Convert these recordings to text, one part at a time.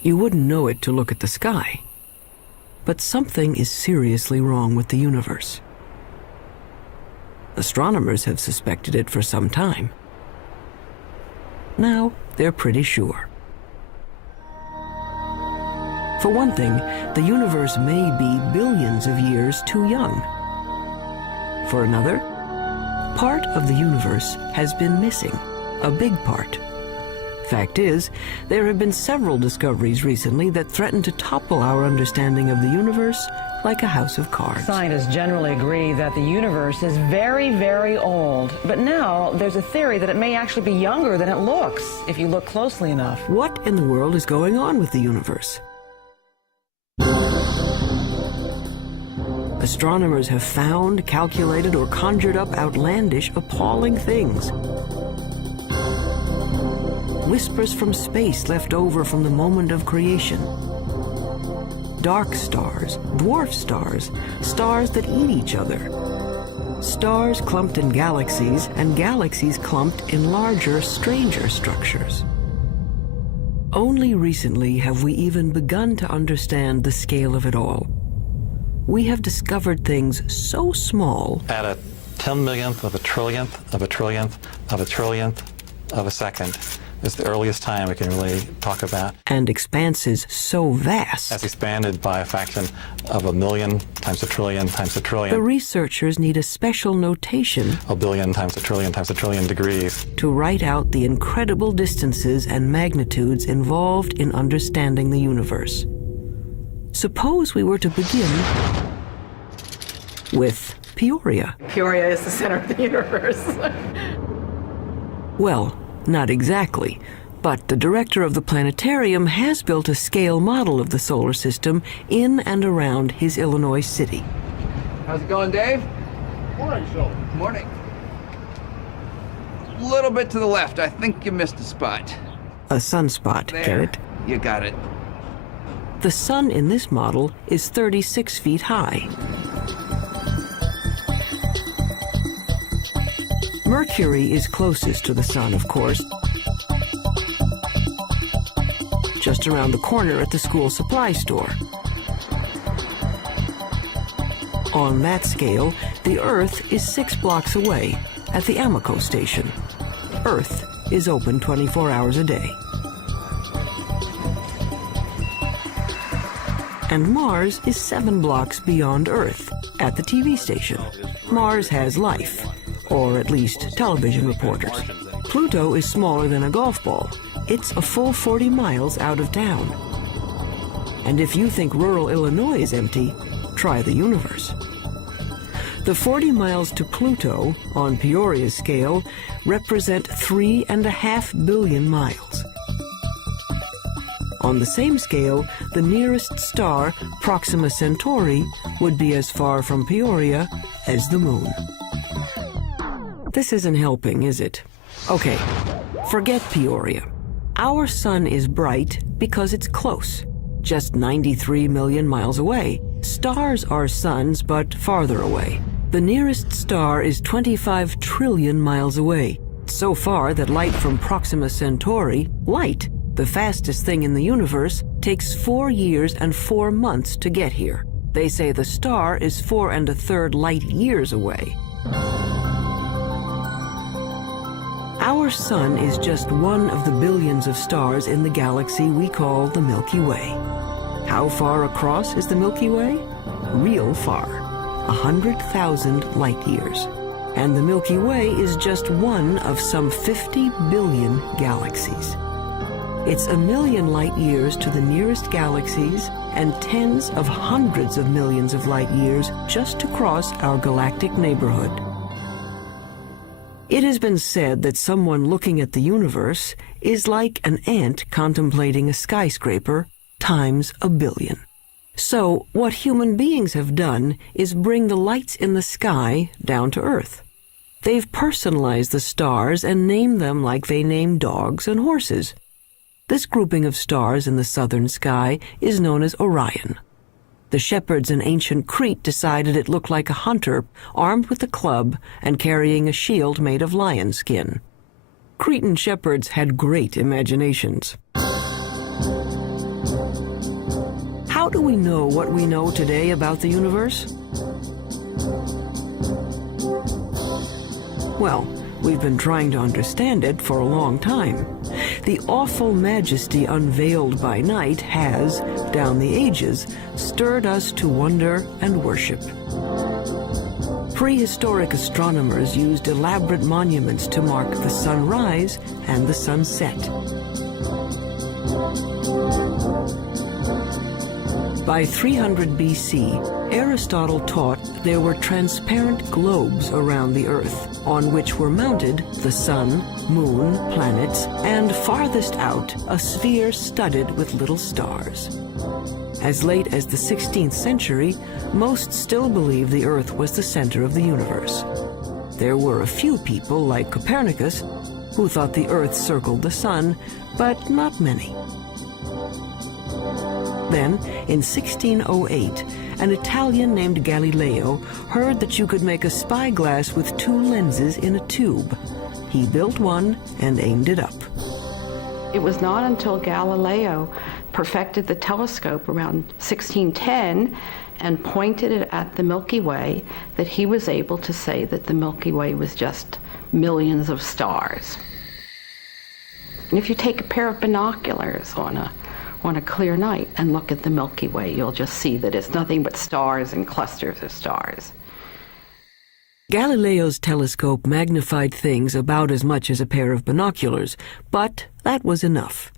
You wouldn't know it to look at the sky, but something is seriously wrong with the universe. Astronomers have suspected it for some time. Now, they're pretty sure. For one thing, the universe may be billions of years too young. For another, part of the universe has been missing, a big part. Fact is, there have been several discoveries recently that threaten to topple our understanding of the universe like a house of cards. Scientists generally agree that the universe is very, very old. But now there's a theory that it may actually be younger than it looks, if you look closely enough. What in the world is going on with the universe? Astronomers have found, calculated, or conjured up outlandish, appalling things. Whispers from space left over from the moment of creation. Dark stars, dwarf stars, stars that eat each other. Stars clumped in galaxies, and galaxies clumped in larger, stranger structures. Only recently have we even begun to understand the scale of it all. We have discovered things so small. At a 10 millionth of a trillionth of a trillionth of a trillionth of a second is the earliest time we can really talk about. And expanses so vast. That's expanded by a fraction of a million times a trillion times a trillion. The researchers need a special notation. A billion times a trillion degrees. To write out the incredible distances and magnitudes involved in understanding the universe. Suppose we were to begin with Peoria. Peoria is the center of the universe. Well, not exactly, but the director of the planetarium has built a scale model of the solar system in and around his Illinois city. How's it going, Dave? Morning, Sheldon. Morning. A little bit to the left. I think you missed a spot. A sunspot, There. get it? You got it. The sun in this model is 36 feet high. Mercury is closest to the sun, of course, just around the corner at the school supply store. On that scale, the Earth is 6 blocks away at the Amoco station. Earth is open 24 hours a day. And Mars is 7 blocks beyond Earth at the TV station. Mars has life, or at least television reporters. Pluto is smaller than a golf ball. It's a full 40 miles out of town. And if you think rural Illinois is empty, try the universe. The 40 miles to Pluto, on Peoria's scale, represent 3.5 billion miles. On the same scale, the nearest star, Proxima Centauri, would be as far from Peoria as the moon. This isn't helping, is it? Okay, forget Peoria. Our sun is bright because it's close, just 93 million miles away. Stars are suns, but farther away. The nearest star is 25 trillion miles away, so far that light from Proxima Centauri, light, the fastest thing in the universe, takes 4 years and 4 months to get here. They say the star is 4 1/3 light years away. Our sun is just one of the billions of stars in the galaxy we call the Milky Way. How far across is the Milky Way? Real far, 100,000 light years. And the Milky Way is just one of some 50 billion galaxies. It's a million light years to the nearest galaxies and tens of hundreds of millions of light years just to cross our galactic neighborhood. It has been said that someone looking at the universe is like an ant contemplating a skyscraper times a billion. So what human beings have done is bring the lights in the sky down to Earth. They've personalized the stars and named them like they name dogs and horses. This grouping of stars in the southern sky is known as Orion. The shepherds in ancient Crete decided it looked like a hunter armed with a club and carrying a shield made of lion skin. Cretan shepherds had great imaginations. How do we know what we know today about the universe? Well, we've been trying to understand it for a long time. The awful majesty unveiled by night has, down the ages, stirred us to wonder and worship. Prehistoric astronomers used elaborate monuments to mark the sunrise and the sunset. By 300 BC, Aristotle taught there were transparent globes around the Earth, on which were mounted the sun, moon, planets, and farthest out, a sphere studded with little stars. As late as the 16th century, most still believed the Earth was the center of the universe. There were a few people, like Copernicus, who thought the Earth circled the sun, but not many. Then, in 1608, an Italian named Galileo heard that you could make a spyglass with two lenses in a tube. He built one and aimed it up. It was not until Galileo perfected the telescope around 1610 and pointed it at the Milky Way that he was able to say that the Milky Way was just millions of stars. And if you take a pair of binoculars on a clear night and look at the Milky Way, you'll just see that it's nothing but stars and clusters of stars. Galileo's telescope magnified things about as much as a pair of binoculars, but that was enough.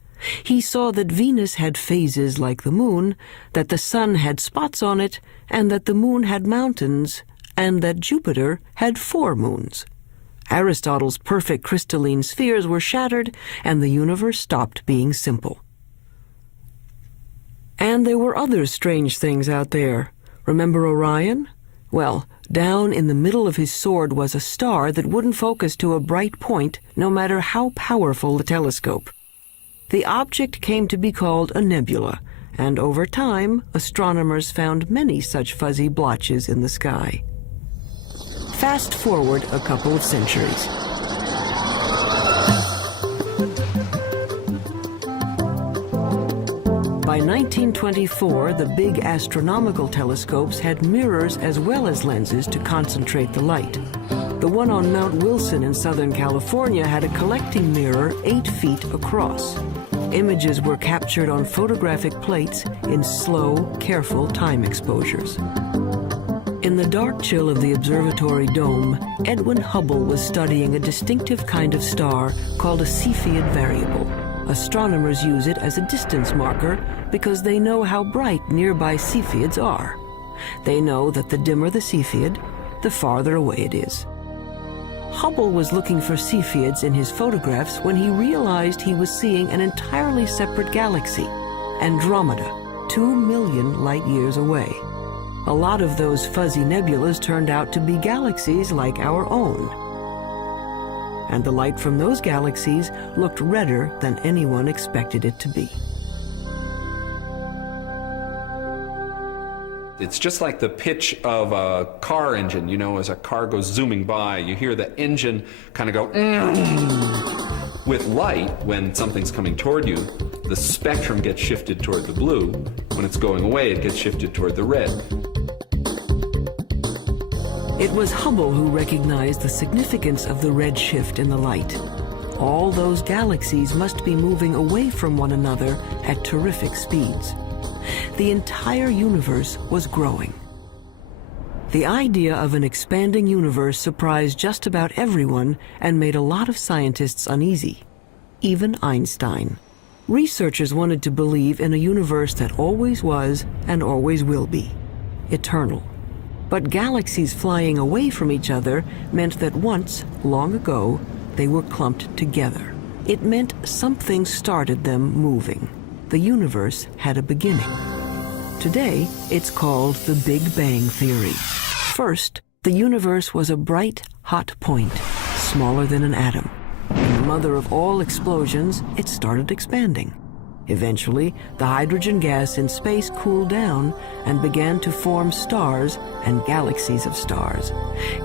He saw that Venus had phases like the moon, that the sun had spots on it, and that the moon had mountains, and that Jupiter had 4 moons. Aristotle's perfect crystalline spheres were shattered, and the universe stopped being simple. And there were other strange things out there. Remember Orion? Well, down in the middle of his sword was a star that wouldn't focus to a bright point, no matter how powerful the telescope. The object came to be called a nebula, and over time, astronomers found many such fuzzy blotches in the sky. Fast forward a couple of centuries. By 1924, the big astronomical telescopes had mirrors as well as lenses to concentrate the light. The one on Mount Wilson in Southern California had a collecting mirror 8 feet across. Images were captured on photographic plates in slow, careful time exposures. In the dark chill of the observatory dome, Edwin Hubble was studying a distinctive kind of star called a Cepheid variable. Astronomers use it as a distance marker because they know how bright nearby Cepheids are. They know that the dimmer the Cepheid, the farther away it is. Hubble was looking for Cepheids in his photographs when he realized he was seeing an entirely separate galaxy, Andromeda, 2 million light years away. A lot of those fuzzy nebulas turned out to be galaxies like our own. And the light from those galaxies looked redder than anyone expected it to be. It's just like the pitch of a car engine. You know, as a car goes zooming by, you hear the engine kind of go, With light, when something's coming toward you, the spectrum gets shifted toward the blue. When it's going away, it gets shifted toward the red. It was Hubble who recognized the significance of the red shift in the light. All those galaxies must be moving away from one another at terrific speeds. The entire universe was growing. The idea of an expanding universe surprised just about everyone and made a lot of scientists uneasy, even Einstein. Researchers wanted to believe in a universe that always was and always will be, eternal. But galaxies flying away from each other meant that once, long ago, they were clumped together. It meant something started them moving. The universe had a beginning. Today, it's called the Big Bang Theory. First, the universe was a bright, hot point, smaller than an atom. In the mother of all explosions, it started expanding. Eventually, the hydrogen gas in space cooled down and began to form stars and galaxies of stars.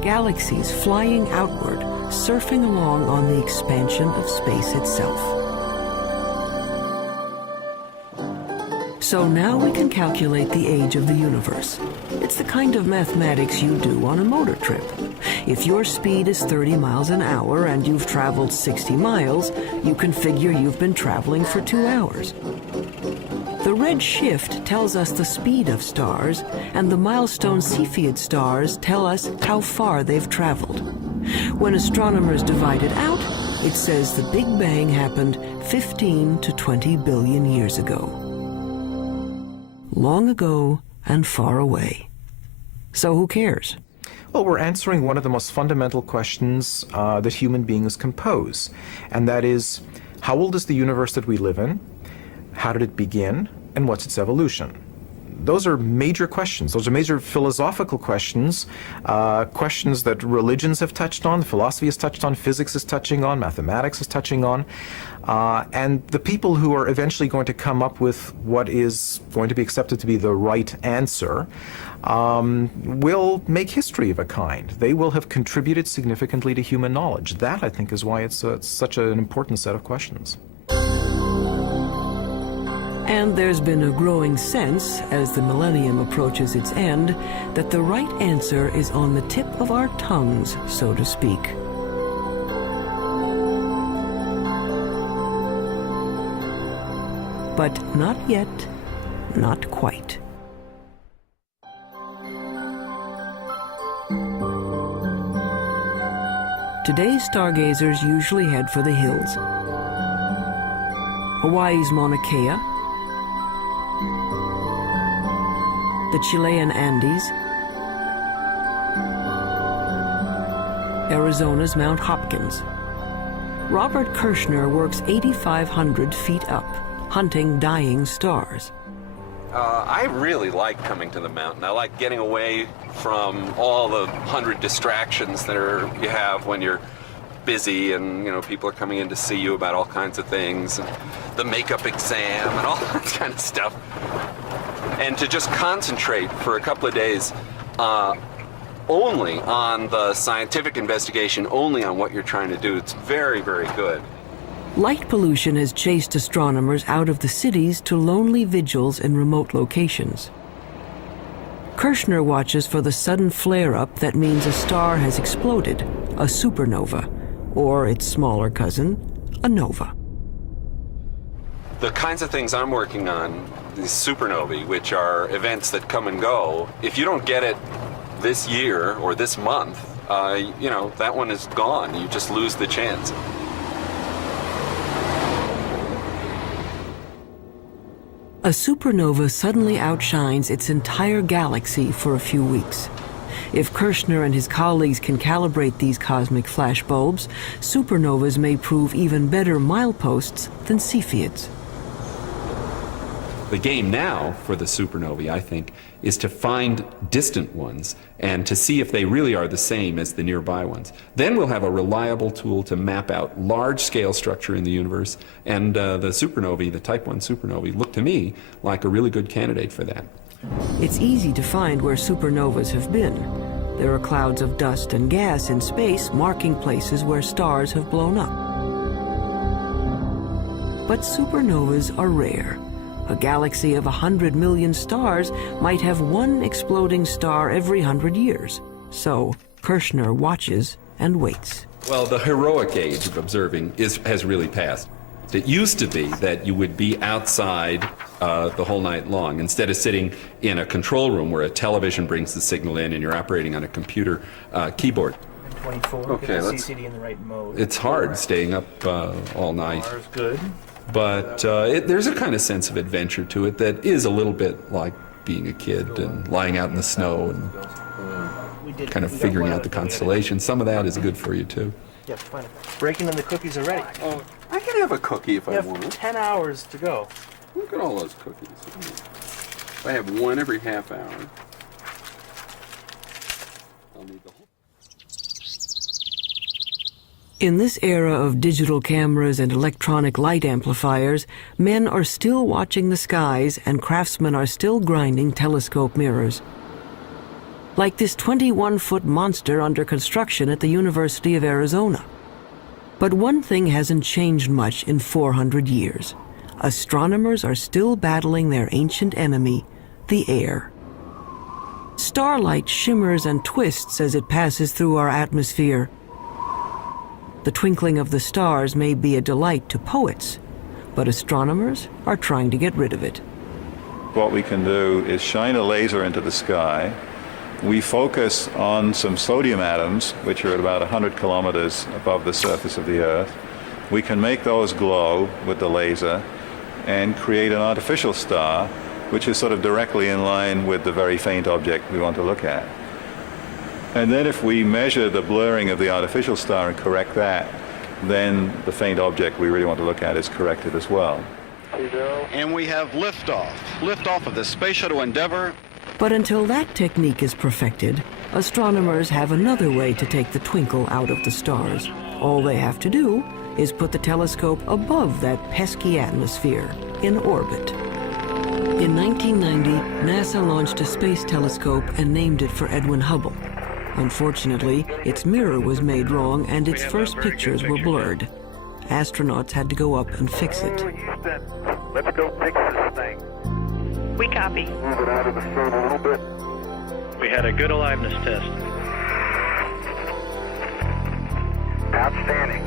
Galaxies flying outward, surfing along on the expansion of space itself. So now we can calculate the age of the universe. It's the kind of mathematics you do on a motor trip. If your speed is 30 miles an hour and you've traveled 60 miles, you can figure you've been traveling for 2 hours. The red shift tells us the speed of stars, and the milestone Cepheid stars tell us how far they've traveled. When astronomers divide it out, it says the Big Bang happened 15 to 20 billion years ago. Long ago and far away. So who cares? Well, we're answering one of the most fundamental questions that human beings can pose, and that is, how old is the universe that we live in? How did it begin? And what's its evolution? Those are major questions. Those are major philosophical questions, questions that religions have touched on, philosophy has touched on, physics is touching on, mathematics is touching on. And the people who are eventually going to come up with what is going to be accepted to be the right answer will make history of a kind. They will have contributed significantly to human knowledge. That, I think, is why it's such an important set of questions. And there's been a growing sense, as the millennium approaches its end, that the right answer is on the tip of our tongues, so to speak. But not yet, not quite. Today's stargazers usually head for the hills. Hawaii's Mauna Kea, the Chilean Andes, Arizona's Mount Hopkins. Robert Kirshner works 8,500 feet up, hunting dying stars. I really like coming to the mountain. I like getting away from all the 100 distractions that you have when you're busy, and people are coming in to see you about all kinds of things, and the makeup exam and all that kind of stuff. And to just concentrate for a couple of days only on the scientific investigation, only on what you're trying to do, it's very, very good. Light pollution has chased astronomers out of the cities to lonely vigils in remote locations. Kirshner watches for the sudden flare-up that means a star has exploded, a supernova, or its smaller cousin, a nova. The kinds of things I'm working on, these supernovae, which are events that come and go, if you don't get it this year or this month, that one is gone. You just lose the chance. A supernova suddenly outshines its entire galaxy for a few weeks. If Kirshner and his colleagues can calibrate these cosmic flashbulbs, supernovas may prove even better mileposts than Cepheids. The game now for the supernovae, I think, is to find distant ones and to see if they really are the same as the nearby ones. Then we'll have a reliable tool to map out large-scale structure in the universe, and the supernovae, the Type 1 supernovae, look to me like a really good candidate for that. It's easy to find where supernovas have been. There are clouds of dust and gas in space marking places where stars have blown up. But supernovas are rare. A galaxy of 100 million stars might have one exploding star every 100 years. So Kirshner watches and waits. Well, the heroic age of observing has really passed. It used to be that you would be outside the whole night long, instead of sitting in a control room where a television brings the signal in and you're operating on a computer keyboard. 24, Okay, get the let's- CCD in the right mode. It's hard staying up all night. Bar's good. But there's a kind of sense of adventure to it that is a little bit like being a kid and lying out in the snow and kind of figuring out the constellation. Some of that is good for you too. Yeah, fine. Breaking in the cookies already. Oh, I can have a cookie if You I have want. 10 hours to go. Look at all those cookies. If I have one every half hour, I'll need the whole. In this era of digital cameras and electronic light amplifiers, men are still watching the skies and craftsmen are still grinding telescope mirrors. Like this 21-foot monster under construction at the University of Arizona. But one thing hasn't changed much in 400 years. Astronomers are still battling their ancient enemy, the air. Starlight shimmers and twists as it passes through our atmosphere. The twinkling of the stars may be a delight to poets, but astronomers are trying to get rid of it. What we can do is shine a laser into the sky. We focus on some sodium atoms, which are at about 100 kilometers above the surface of the Earth. We can make those glow with the laser and create an artificial star, which is sort of directly in line with the very faint object we want to look at. And then if we measure the blurring of the artificial star and correct that, then the faint object we really want to look at is corrected as well. And we have liftoff. Liftoff of the Space Shuttle Endeavour. But until that technique is perfected, astronomers have another way to take the twinkle out of the stars. All they have to do is put the telescope above that pesky atmosphere, in orbit. In 1990, NASA launched a space telescope and named it for Edwin Hubble. Unfortunately, its mirror was made wrong and its first pictures were blurred. Astronauts had to go up and fix it. Houston, let's go fix this thing. We copy. Move it out of the sun a little bit. We had a good aliveness test. Outstanding.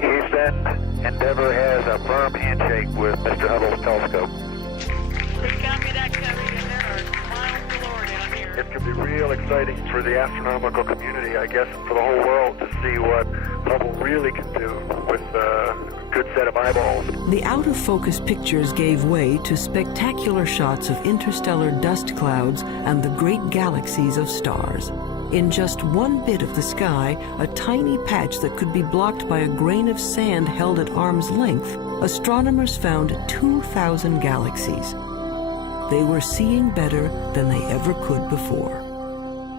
Houston, Endeavour has a firm handshake with Mr. Hubble's telescope. We copy that, Cody, and there are miles galore down here. It could be real exciting for the astronomical community, I guess, and for the whole world to see what Hubble really can do with a good set of eyeballs. The out-of-focus pictures gave way to spectacular shots of interstellar dust clouds and the great galaxies of stars. In just one bit of the sky, a tiny patch that could be blocked by a grain of sand held at arm's length, astronomers found 2,000 galaxies. They were seeing better than they ever could before.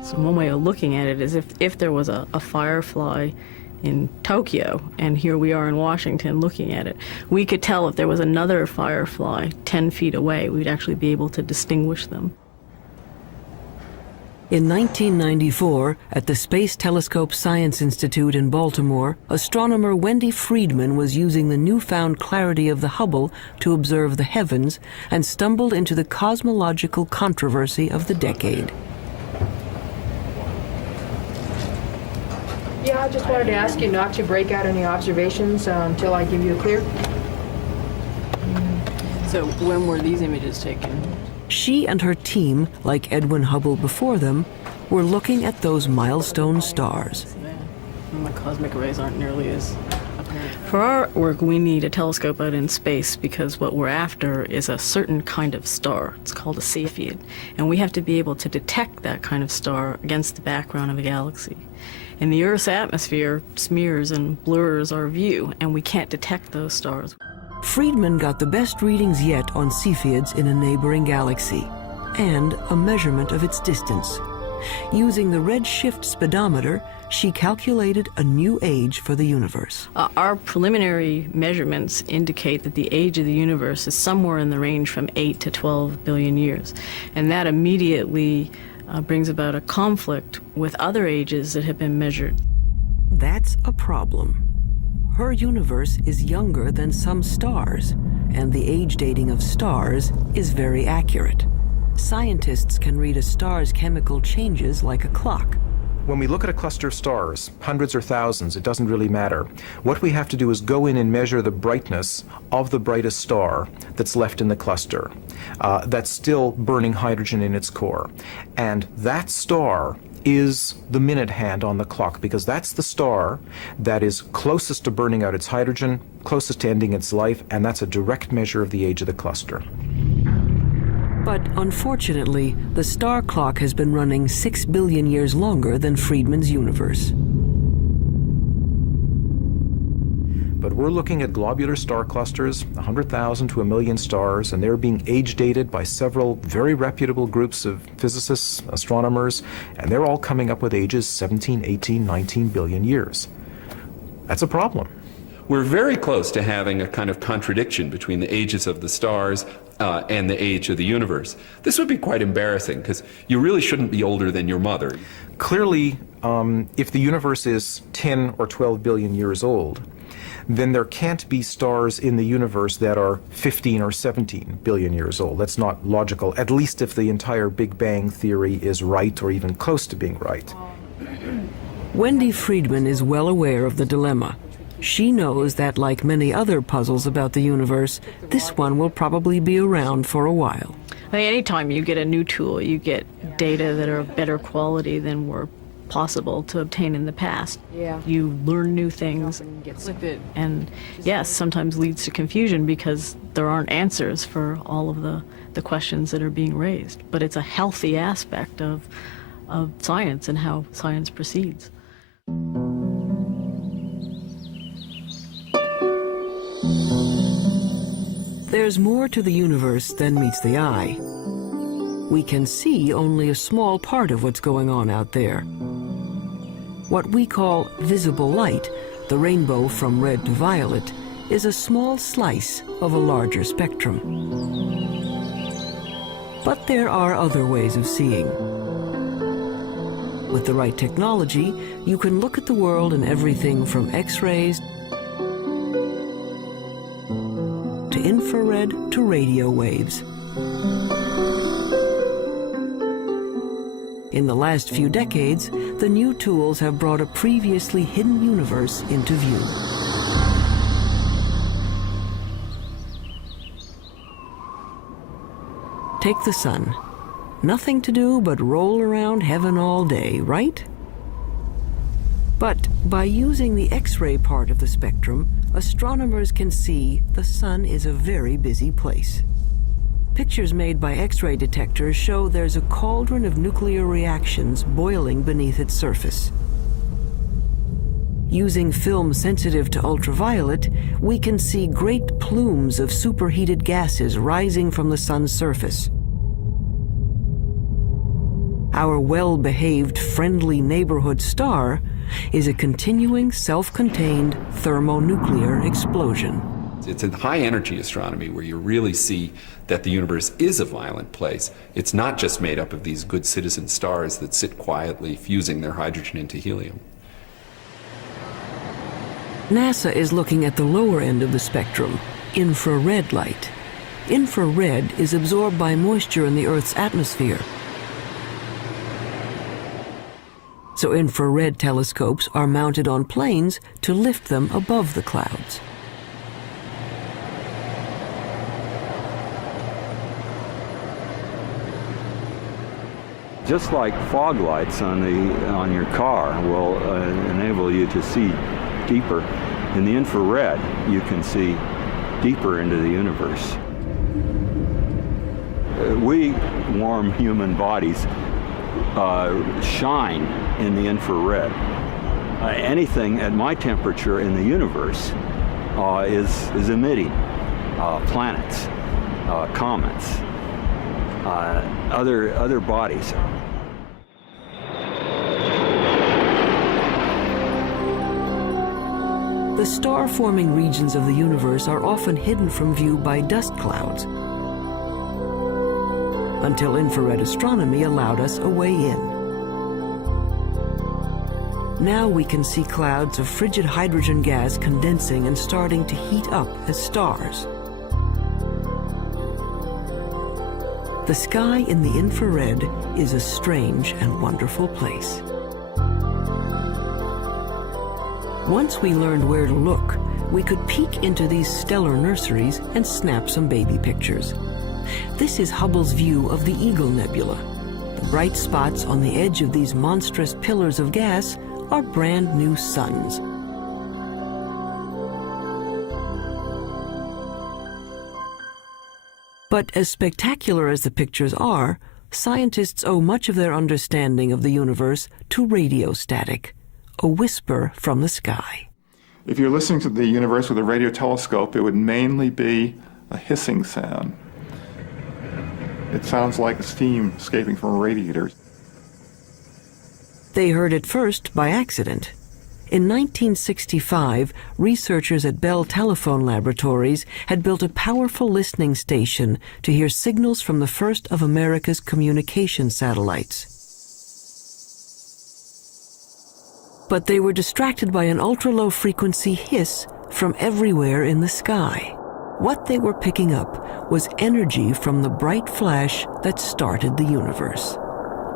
So one way of looking at it is if there was a firefly in Tokyo, and here we are in Washington looking at it, we could tell if there was another firefly 10 feet away, we'd actually be able to distinguish them. In 1994, at the Space Telescope Science Institute in Baltimore, astronomer Wendy Friedman was using the newfound clarity of the Hubble to observe the heavens and stumbled into the cosmological controversy of the decade. Yeah, I just wanted to ask you not to break out any observations until I give you a clear. So when were these images taken? She and her team, like Edwin Hubble before them, were looking at those milestone stars. And the cosmic rays aren't nearly as apparent. For our work, we need a telescope out in space because what we're after is a certain kind of star. It's called a Cepheid. And we have to be able to detect that kind of star against the background of a galaxy. And the Earth's atmosphere smears and blurs our view, and we can't detect those stars. Friedman got the best readings yet on Cepheids in a neighboring galaxy, and a measurement of its distance. Using the redshift speedometer, she calculated a new age for the universe. Our preliminary measurements indicate that the age of the universe is somewhere in the range from 8 to 12 billion years. And that immediately brings about a conflict with other ages that have been measured. That's a problem. Her universe is younger than some stars, and the age dating of stars is very accurate. Scientists can read a star's chemical changes like a clock. When we look at a cluster of stars, hundreds or thousands, it doesn't really matter. What we have to do is go in and measure the brightness of the brightest star that's left in the cluster, that's still burning hydrogen in its core. And that star is the minute hand on the clock, because that's the star that is closest to burning out its hydrogen, closest to ending its life, and that's a direct measure of the age of the cluster. But unfortunately, the star clock has been running 6 billion years longer than Friedman's universe. But we're looking at globular star clusters, 100,000 to 1 million stars, and they're being age dated by several very reputable groups of physicists, astronomers, and they're all coming up with ages 17, 18, 19 billion years. That's a problem. We're very close to having a kind of contradiction between the ages of the stars and the age of the universe. This would be quite embarrassing, because you really shouldn't be older than your mother. Clearly, if the universe is 10 or 12 billion years old, then there can't be stars in the universe that are 15 or 17 billion years old. That's not logical, at least if the entire Big Bang theory is right or even close to being right. Wendy Friedman is well aware of the dilemma. She knows that, like many other puzzles about the universe, this one will probably be around for a while. I think anytime you get a new tool, you get data that are of better quality than were possible to obtain in the past. Yeah. You learn new things, and yes, sometimes leads to confusion because there aren't answers for all of the questions that are being raised. But it's a healthy aspect of science and how science proceeds. There's more to the universe than meets the eye. We can see only a small part of what's going on out there. What we call visible light, the rainbow from red to violet, is a small slice of a larger spectrum. But there are other ways of seeing. With the right technology, you can look at the world in everything from X-rays to infrared to radio waves. In the last few decades, the new tools have brought a previously hidden universe into view. Take the sun. Nothing to do but roll around heaven all day, right? But by using the X-ray part of the spectrum, astronomers can see the sun is a very busy place. Pictures made by X-ray detectors show there's a cauldron of nuclear reactions boiling beneath its surface. Using film sensitive to ultraviolet, we can see great plumes of superheated gases rising from the sun's surface. Our well-behaved, friendly neighborhood star is a continuing, self-contained thermonuclear explosion. It's in high-energy astronomy where you really see that the universe is a violent place. It's not just made up of these good citizen stars that sit quietly fusing their hydrogen into helium. NASA is looking at the lower end of the spectrum, infrared light. Infrared is absorbed by moisture in the Earth's atmosphere. So infrared telescopes are mounted on planes to lift them above the clouds. Just like fog lights on your car will enable you to see deeper, in the infrared you can see deeper into the universe. We warm human bodies shine in the infrared. Anything at my temperature in the universe is emitting planets, comets, other bodies. The star-forming regions of the universe are often hidden from view by dust clouds, until infrared astronomy allowed us a way in. Now we can see clouds of frigid hydrogen gas condensing and starting to heat up as stars. The sky in the infrared is a strange and wonderful place. Once we learned where to look, we could peek into these stellar nurseries and snap some baby pictures. This is Hubble's view of the Eagle Nebula. The bright spots on the edge of these monstrous pillars of gas are brand new suns. But as spectacular as the pictures are, scientists owe much of their understanding of the universe to radio static, a whisper from the sky. If you're listening to the universe with a radio telescope, it would mainly be a hissing sound. It sounds like steam escaping from a radiator. They heard it first by accident. In 1965, researchers at Bell Telephone Laboratories had built a powerful listening station to hear signals from the first of America's communication satellites. But they were distracted by an ultra-low frequency hiss from everywhere in the sky. What they were picking up was energy from the bright flash that started the universe,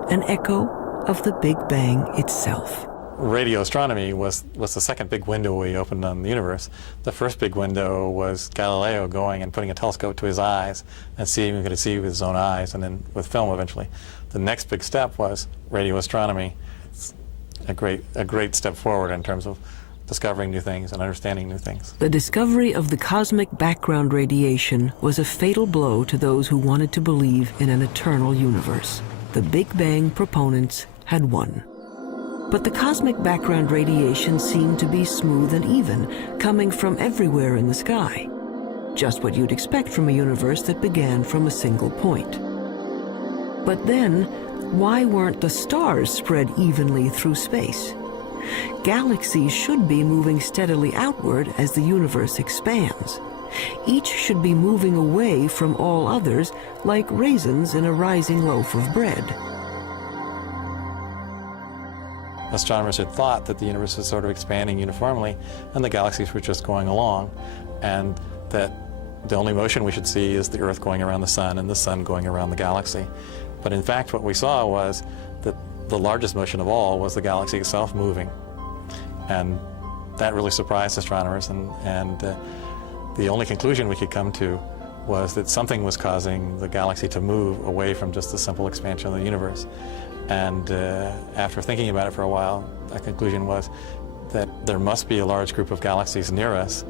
an echo of the Big Bang itself. Radio astronomy was the second big window we opened on the universe. The first big window was Galileo going and putting a telescope to his eyes and seeing what he could see with his own eyes, and then with film eventually. The next big step was radio astronomy. A great step forward in terms of discovering new things and understanding new things. The discovery of the cosmic background radiation was a fatal blow to those who wanted to believe in an eternal universe. The Big Bang proponents had won. But the cosmic background radiation seemed to be smooth and even, coming from everywhere in the sky. Just what you'd expect from a universe that began from a single point. But then, why weren't the stars spread evenly through space? Galaxies should be moving steadily outward as the universe expands. Each should be moving away from all others like raisins in a rising loaf of bread. Astronomers had thought that the universe was sort of expanding uniformly and the galaxies were just going along, and that the only motion we should see is the Earth going around the sun and the sun going around the galaxy. But in fact, what we saw was that the largest motion of all was the galaxy itself moving. And that really surprised astronomers, and the only conclusion we could come to was that something was causing the galaxy to move away from just the simple expansion of the universe. And after thinking about it for a while, the conclusion was that there must be a large group of galaxies near us.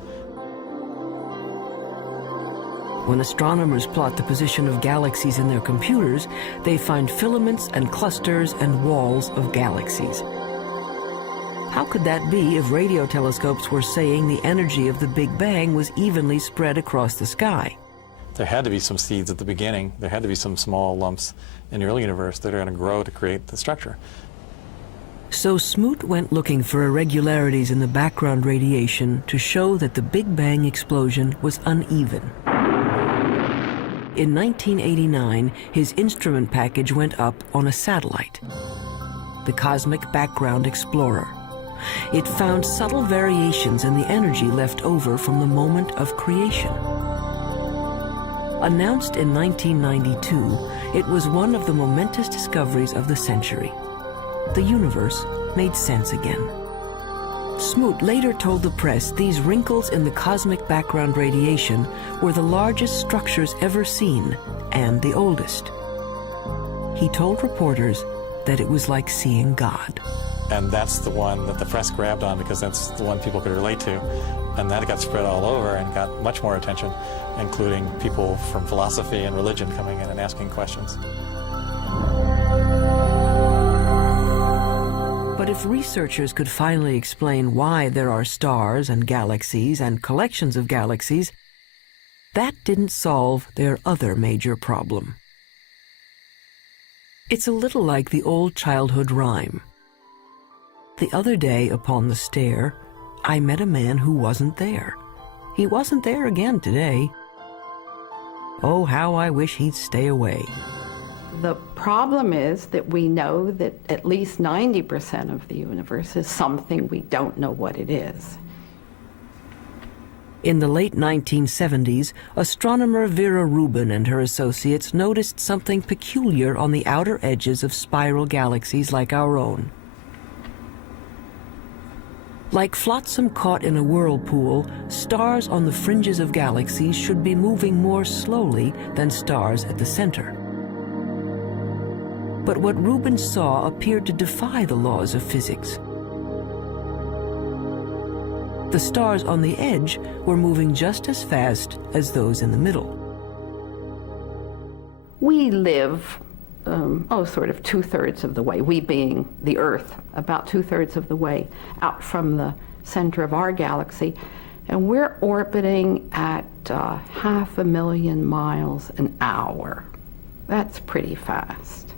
When astronomers plot the position of galaxies in their computers, they find filaments and clusters and walls of galaxies. How could that be if radio telescopes were saying the energy of the Big Bang was evenly spread across the sky? There had to be some seeds at the beginning. There had to be some small lumps in the early universe that are going to grow to create the structure. So Smoot went looking for irregularities in the background radiation to show that the Big Bang explosion was uneven. In 1989, his instrument package went up on a satellite, the Cosmic Background Explorer. It found subtle variations in the energy left over from the moment of creation. Announced in 1992, it was one of the momentous discoveries of the century. The universe made sense again. Smoot later told the press these wrinkles in the cosmic background radiation were the largest structures ever seen and the oldest. He told reporters that it was like seeing God. And that's the one that the press grabbed on because that's the one people could relate to. And that got spread all over and got much more attention, including people from philosophy and religion coming in and asking questions. But if researchers could finally explain why there are stars and galaxies and collections of galaxies, that didn't solve their other major problem. It's a little like the old childhood rhyme. The other day upon the stair, I met a man who wasn't there. He wasn't there again today. Oh, how I wish he'd stay away. The problem is that we know that at least 90% of the universe is something we don't know what it is. In the late 1970s, astronomer Vera Rubin and her associates noticed something peculiar on the outer edges of spiral galaxies like our own. Like flotsam caught in a whirlpool, stars on the fringes of galaxies should be moving more slowly than stars at the center. But what Rubin saw appeared to defy the laws of physics. The stars on the edge were moving just as fast as those in the middle. We live, sort of 2/3 of the way, we being the Earth, about 2/3 of the way out from the center of our galaxy, and we're orbiting at 500,000 miles an hour. That's pretty fast.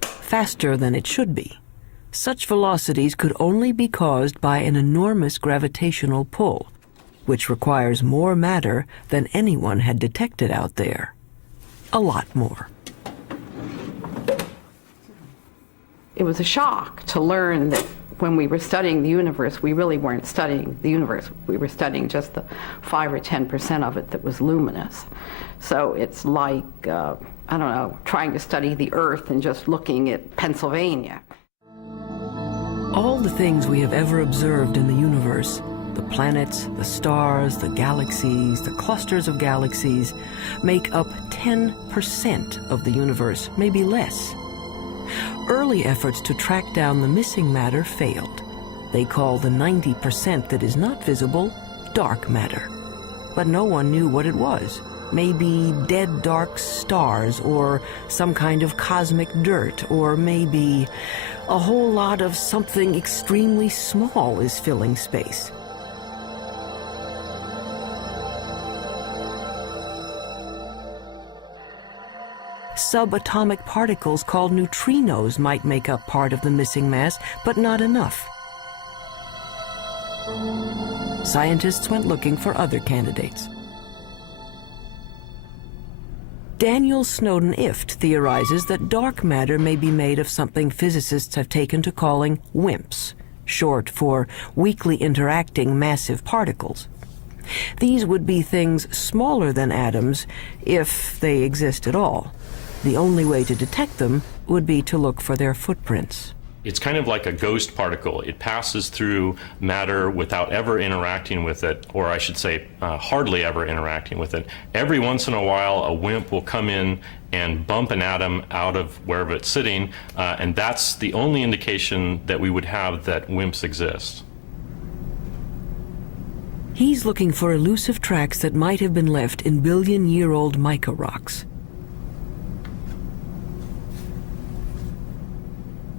Faster than it should be. Such velocities could only be caused by an enormous gravitational pull, which requires more matter than anyone had detected out there. A lot more. It was a shock to learn that when we were studying the universe, we really weren't studying the universe. We were studying just the 5 or 10% of it that was luminous. So it's like, trying to study the Earth and just looking at Pennsylvania. All the things we have ever observed in the universe, the planets, the stars, the galaxies, the clusters of galaxies, make up 10% of the universe, maybe less. Early efforts to track down the missing matter failed. They call the 90% that is not visible dark matter. But no one knew what it was. Maybe dead dark stars, or some kind of cosmic dirt, or maybe a whole lot of something extremely small is filling space. Subatomic particles called neutrinos might make up part of the missing mass, but not enough. Scientists went looking for other candidates. Daniel Snowden Ift theorizes that dark matter may be made of something physicists have taken to calling WIMPs, short for weakly interacting massive particles. These would be things smaller than atoms, if they exist at all. The only way to detect them would be to look for their footprints. It's kind of like a ghost particle. It passes through matter without ever interacting with it, or I should say hardly ever interacting with it. Every once in a while, a WIMP will come in and bump an atom out of wherever it's sitting, and that's the only indication that we would have that WIMPs exist. He's looking for elusive tracks that might have been left in billion-year-old mica rocks.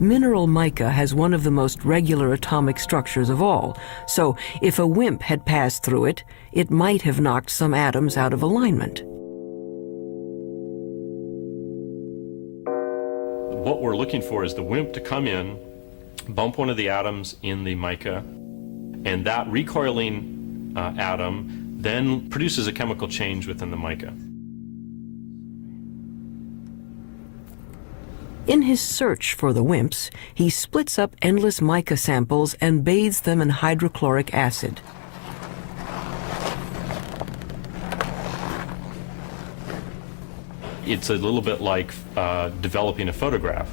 Mineral mica has one of the most regular atomic structures of all, so if a WIMP had passed through it, it might have knocked some atoms out of alignment. What we're looking for is the WIMP to come in, bump one of the atoms in the mica, and that recoiling atom then produces a chemical change within the mica. In his search for the WIMPs, he splits up endless mica samples and bathes them in hydrochloric acid. It's a little bit like developing a photograph.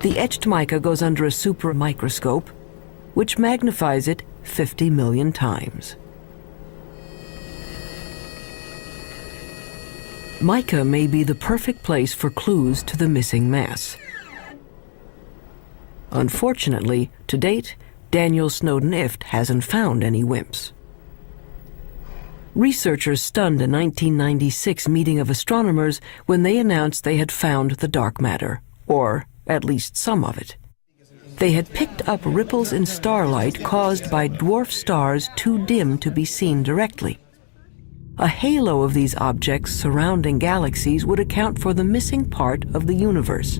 The etched mica goes under a super microscope, which magnifies it 50 million times. Mica may be the perfect place for clues to the missing mass. Unfortunately, to date, Daniel Snowden Ift hasn't found any WIMPs. Researchers stunned a 1996 meeting of astronomers when they announced they had found the dark matter, or at least some of it. They had picked up ripples in starlight caused by dwarf stars too dim to be seen directly. A halo of these objects surrounding galaxies would account for the missing part of the universe.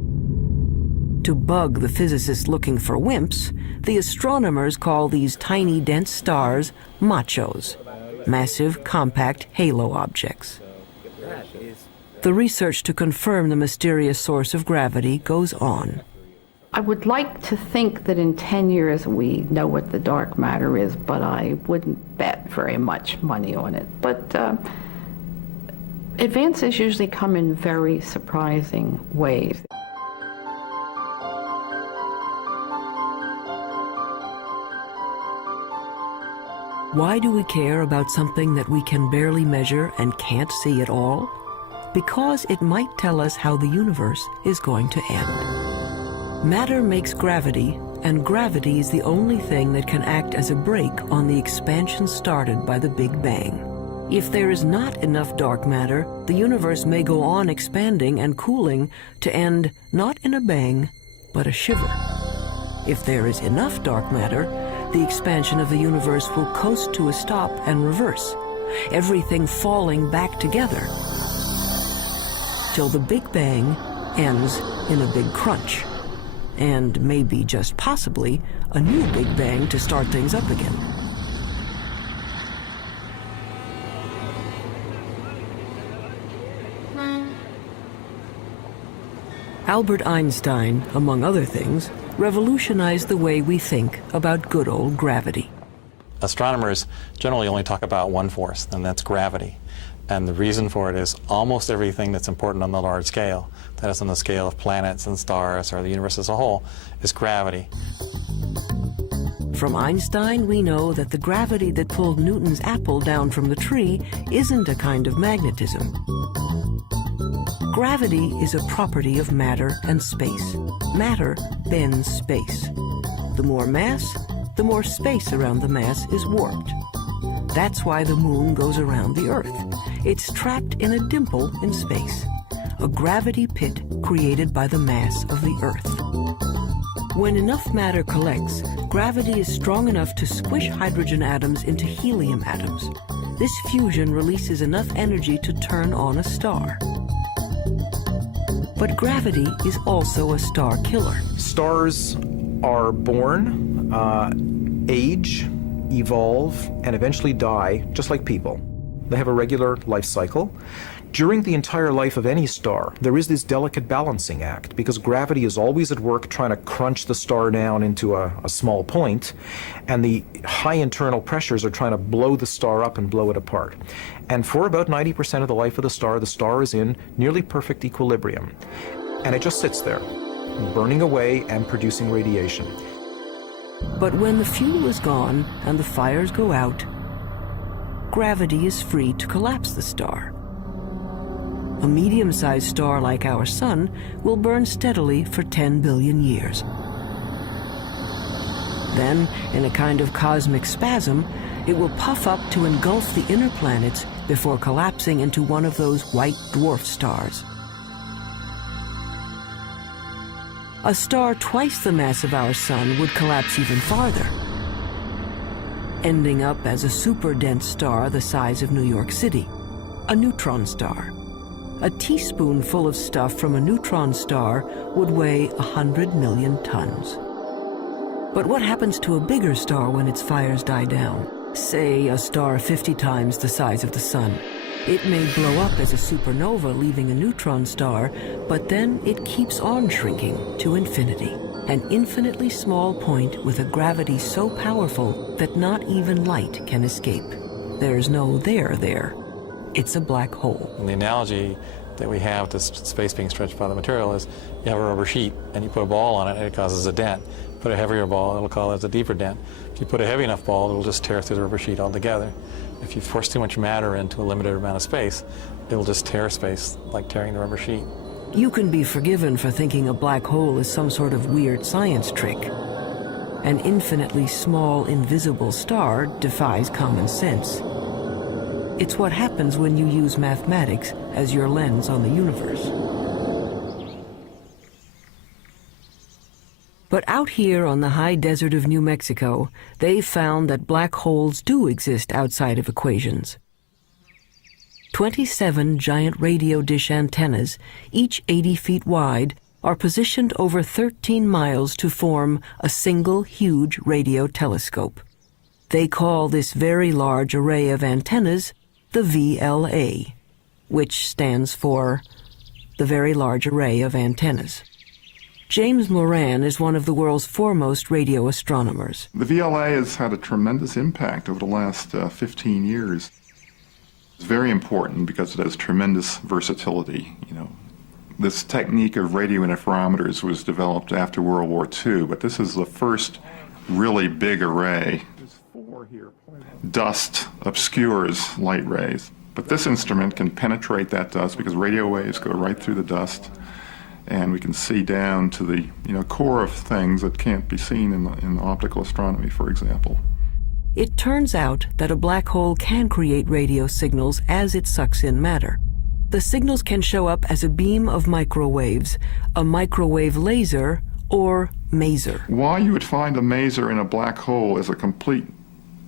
To bug the physicists looking for WIMPs, the astronomers call these tiny dense stars machos, massive compact halo objects. The research to confirm the mysterious source of gravity goes on. I would like to think that in 10 years we know what the dark matter is, but I wouldn't bet very much money on it. But advances usually come in very surprising ways. Why do we care about something that we can barely measure and can't see at all? Because it might tell us how the universe is going to end. Matter makes gravity and gravity is the only thing that can act as a brake on the expansion started by the Big Bang. If there is not enough dark matter, the universe may go on expanding and cooling to end not in a bang, but a shiver. If there is enough dark matter, the expansion of the universe will coast to a stop and reverse, everything falling back together, till the Big Bang ends in a big crunch, and maybe just possibly a new Big Bang to start things up again. Albert Einstein, among other things, revolutionized the way we think about good old gravity. Astronomers generally only talk about one force, and that's gravity. And the reason for it is almost everything that's important on the large scale, that is on the scale of planets and stars or the universe as a whole, is gravity. From Einstein, we know that the gravity that pulled Newton's apple down from the tree isn't a kind of magnetism. Gravity is a property of matter and space. Matter bends space. The more mass, the more space around the mass is warped. That's why the moon goes around the Earth. It's trapped in a dimple in space, a gravity pit created by the mass of the Earth. When enough matter collects, gravity is strong enough to squish hydrogen atoms into helium atoms. This fusion releases enough energy to turn on a star. But gravity is also a star killer. Stars are born, age, evolve, and eventually die, just like people. They have a regular life cycle. During the entire life of any star, there is this delicate balancing act, because gravity is always at work trying to crunch the star down into a small point, and the high internal pressures are trying to blow the star up and blow it apart. And for about 90% of the life of the star is in nearly perfect equilibrium. And it just sits there, burning away and producing radiation. But when the fuel is gone and the fires go out, gravity is free to collapse the star. A medium-sized star like our Sun will burn steadily for 10 billion years. Then, in a kind of cosmic spasm, it will puff up to engulf the inner planets before collapsing into one of those white dwarf stars. A star twice the mass of our Sun would collapse even farther, ending up as a super-dense star the size of New York City, a neutron star. A teaspoonful of stuff from a neutron star would weigh 100 million tons. But what happens to a bigger star when its fires die down? Say a star 50 times the size of the Sun. It may blow up as a supernova, leaving a neutron star, but then it keeps on shrinking to infinity. An infinitely small point with a gravity so powerful that not even light can escape. There's no there. It's a black hole. And the analogy that we have to space being stretched by the material is you have a rubber sheet and you put a ball on it and it causes a dent. Put a heavier ball, it'll cause a deeper dent. If you put a heavy enough ball, it'll just tear through the rubber sheet altogether. If you force too much matter into a limited amount of space, it'll just tear space like tearing the rubber sheet. You can be forgiven for thinking a black hole is some sort of weird science trick. An infinitely small, invisible star defies common sense. It's what happens when you use mathematics as your lens on the universe. But out here on the high desert of New Mexico, they've found that black holes do exist outside of equations. 27 giant radio dish antennas, each 80 feet wide, are positioned over 13 miles to form a single huge radio telescope. They call this very large array of antennas the VLA, which stands for the Very Large Array of Antennas. James Moran is one of the world's foremost radio astronomers. The VLA has had a tremendous impact over the last 15 years. It's very important because it has tremendous versatility. This technique of radio interferometers was developed after World War II, but this is the first really big array. Dust obscures light rays, but this instrument can penetrate that dust because radio waves go right through the dust, and we can see down to the core of things that can't be seen in optical astronomy, for example. It turns out that a black hole can create radio signals as it sucks in matter. The signals can show up as a beam of microwaves, a microwave laser, or maser. Why you would find a maser in a black hole is a complete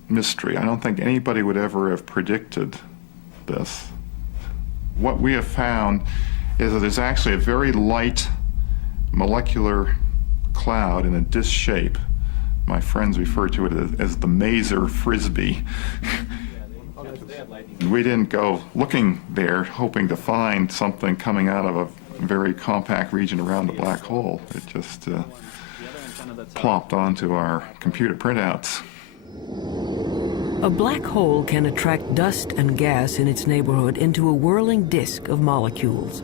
mystery. I don't think anybody would ever have predicted this. What we have found is that there's actually a very light molecular cloud in a disk shape. My friends refer to it as the maser frisbee. We didn't go looking there hoping to find something coming out of a very compact region around the black hole. It just plopped onto our computer printouts. A black hole can attract dust and gas in its neighborhood into a whirling disk of molecules.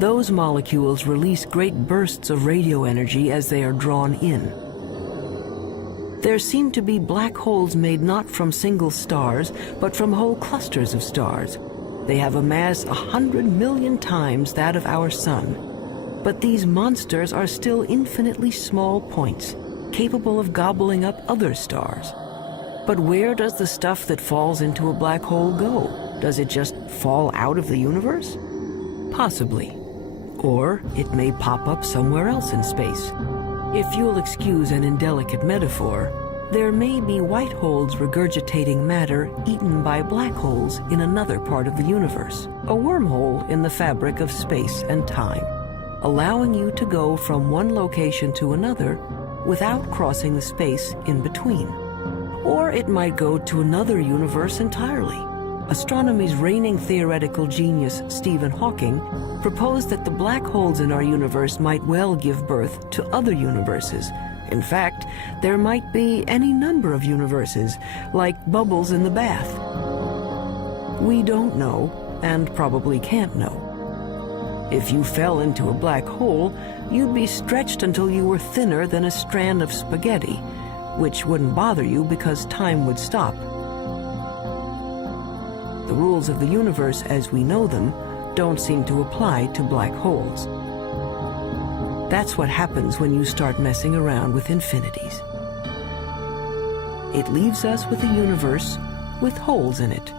Those molecules release great bursts of radio energy as they are drawn in. There seem to be black holes made not from single stars, but from whole clusters of stars. They have a mass 100 million times that of our sun. But these monsters are still infinitely small points, capable of gobbling up other stars. But where does the stuff that falls into a black hole go? Does it just fall out of the universe? Possibly. Or it may pop up somewhere else in space. If you'll excuse an indelicate metaphor, there may be white holes regurgitating matter eaten by black holes in another part of the universe, a wormhole in the fabric of space and time, allowing you to go from one location to another without crossing the space in between. Or it might go to another universe entirely. Astronomy's reigning theoretical genius, Stephen Hawking, proposed that the black holes in our universe might well give birth to other universes. In fact, there might be any number of universes, like bubbles in the bath. We don't know, and probably can't know. If you fell into a black hole, you'd be stretched until you were thinner than a strand of spaghetti, which wouldn't bother you because time would stop. The rules of the universe as we know them don't seem to apply to black holes. That's what happens when you start messing around with infinities. It leaves us with a universe with holes in it.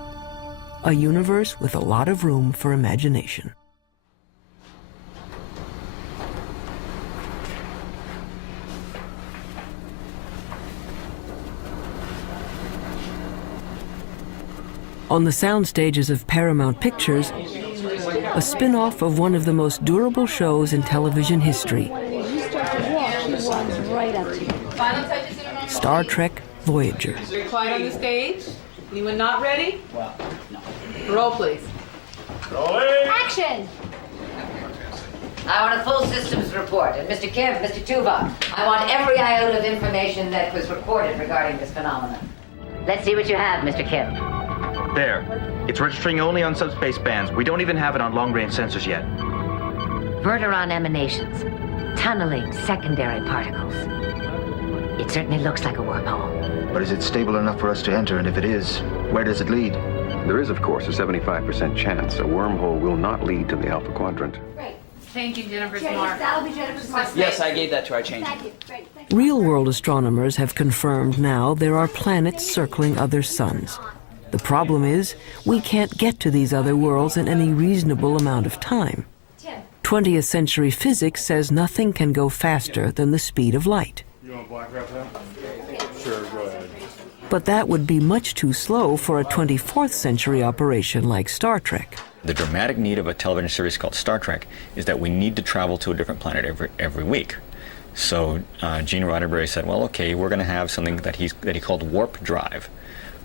A universe with a lot of room for imagination. On the sound stages of Paramount Pictures, a spin-off of one of the most durable shows in television history, Star Trek Voyager. Very quiet on the stage. Anyone not ready? Roll, please. Action! I want a full systems report. And Mr. Kim, Mr. Tuvok, I want every iota of information that was recorded regarding this phenomenon. Let's see what you have, Mr. Kim. There. It's registering only on subspace bands. We don't even have it on long-range sensors yet. Verteron emanations. Tunneling secondary particles. It certainly looks like a wormhole. But is it stable enough for us to enter? And if it is, where does it lead? There is, of course, a 75% chance a wormhole will not lead to the Alpha Quadrant. Great. Thank you, Jennifer's mark. That'll be Jennifer's mark. Yes, I gave that to our change. Thank you. Great. Real-world astronomers have confirmed now there are planets circling other suns. The problem is, we can't get to these other worlds in any reasonable amount of time. 20th century physics says nothing can go faster than the speed of light. You want black wrap that? Sure, go ahead. But that would be much too slow for a 24th century operation like Star Trek. The dramatic need of a television series called Star Trek is that we need to travel to a different planet every week. So Gene Roddenberry said, well, okay, we're going to have something that he called warp drive,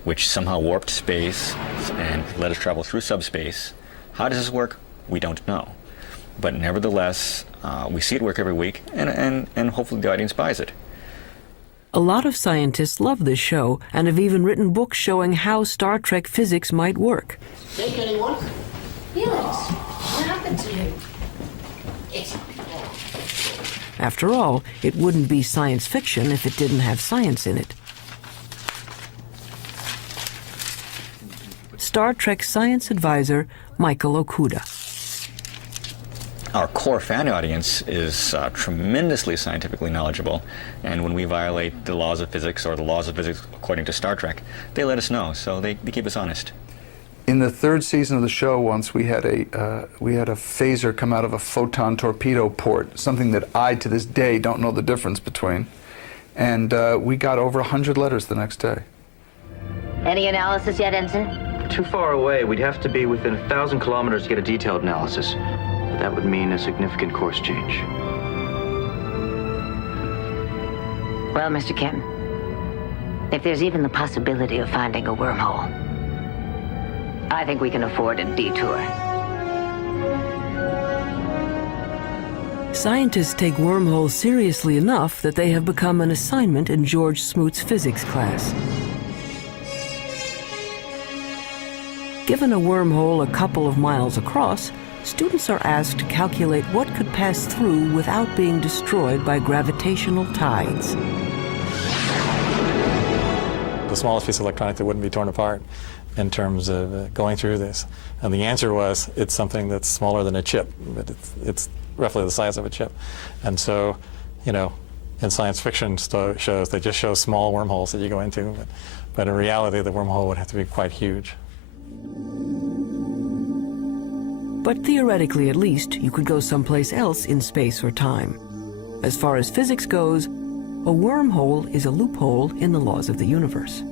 which somehow warped space and let us travel through subspace. How does this work? We don't know. But nevertheless, we see it work every week, and hopefully the audience buys it. A lot of scientists love this show and have even written books showing how Star Trek physics might work. Take anyone? Felix, what happened to you? After all, it wouldn't be science fiction if it didn't have science in it. Star Trek science advisor Michael Okuda. our core fan audience is tremendously scientifically knowledgeable, and when we violate the laws of physics or the laws of physics according to Star Trek, they let us know, so they keep us honest. In the third season of the show, once we had a phaser come out of a photon torpedo port, something that I, to this day, don't know the difference between. And we got over 100 letters the next day. Any analysis yet, Ensign? Too far away. We'd have to be within 1,000 kilometers to get a detailed analysis. But that would mean a significant course change. Well, Mr. Kim, if there's even the possibility of finding a wormhole, I think we can afford a detour. Scientists take wormholes seriously enough that they have become an assignment in George Smoot's physics class. Given a wormhole a couple of miles across, students are asked to calculate what could pass through without being destroyed by gravitational tides. The smallest piece of electronic that wouldn't be torn apart in terms of going through this. And the answer was, it's something that's smaller than a chip, but it's roughly the size of a chip. And so, you know, in science fiction shows, they just show small wormholes that you go into, but in reality, the wormhole would have to be quite huge. But theoretically, at least, you could go someplace else in space or time. As far as physics goes, a wormhole is a loophole in the laws of the universe.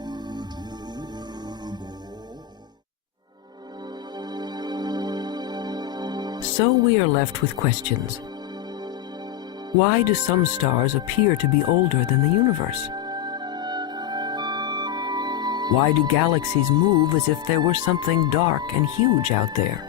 So we are left with questions. Why do some stars appear to be older than the universe? Why do galaxies move as if there were something dark and huge out there?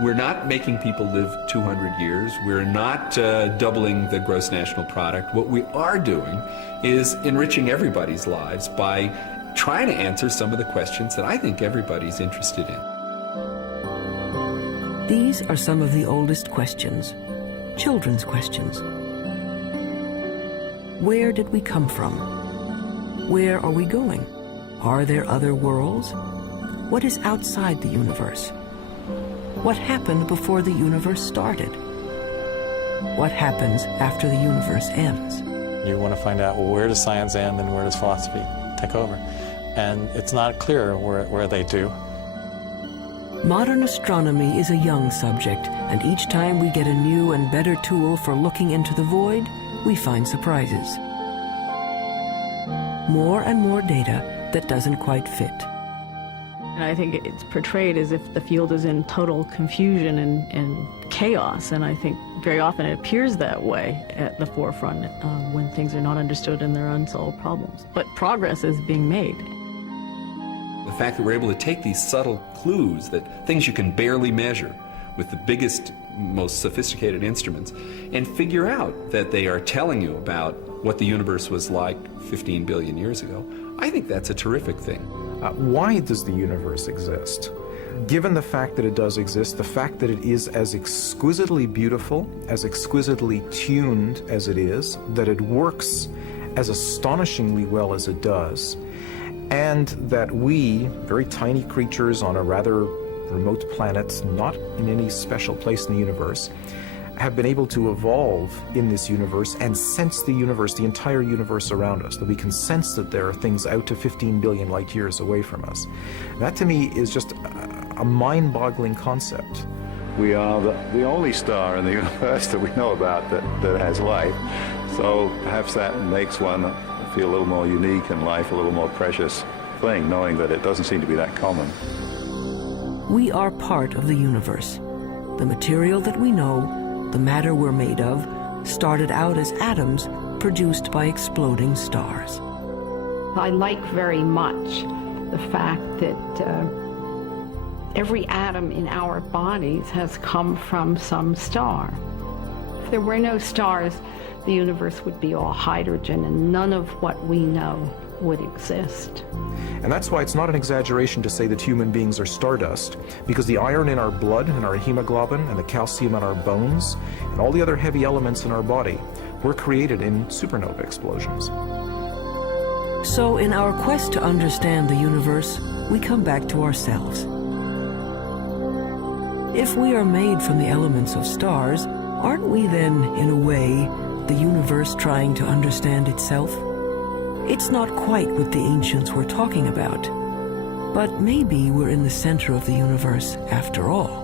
We're not making people live 200 years. We're not doubling the gross national product. What we are doing is enriching everybody's lives by trying to answer some of the questions that I think everybody's interested in. These are some of the oldest questions, children's questions. Where did we come from? Where are we going? Are there other worlds? What is outside the universe? What happened before the universe started? What happens after the universe ends? You want to find out, well, where does science end and where does philosophy take over? And it's not clear where they do. Modern astronomy is a young subject, and each time we get a new and better tool for looking into the void, we find surprises. More and more data that doesn't quite fit. And I think it's portrayed as if the field is in total confusion and chaos, and I think very often it appears that way at the forefront when things are not understood and there are unsolved problems. But progress is being made. The fact that we're able to take these subtle clues, that things you can barely measure with the biggest, most sophisticated instruments, and figure out that they are telling you about what the universe was like 15 billion years ago, I think that's a terrific thing. Why does the universe exist? Given the fact that it does exist, the fact that it is as exquisitely beautiful, as exquisitely tuned as it is, that it works as astonishingly well as it does, and that we, very tiny creatures on a rather remote planet, not in any special place in the universe, have been able to evolve in this universe and sense the universe, the entire universe around us, that we can sense that there are things out to 15 billion light years away from us. That to me is just a mind-boggling concept. We are the only star in the universe that we know about that has life, so perhaps that makes one feel a little more unique and life a little more precious thing, knowing that it doesn't seem to be that common. We are part of the universe. The material that we know, the matter we're made of, started out as atoms produced by exploding stars. I like very much the fact that every atom in our bodies has come from some star. If there were no stars, the universe would be all hydrogen and none of what we know would exist. And that's why it's not an exaggeration to say that human beings are stardust, because the iron in our blood and our hemoglobin and the calcium in our bones and all the other heavy elements in our body were created in supernova explosions. So in our quest to understand the universe, we come back to ourselves. If we are made from the elements of stars, aren't we then, in a way, the universe trying to understand itself? It's not quite what the ancients were talking about, but maybe we're in the center of the universe after all.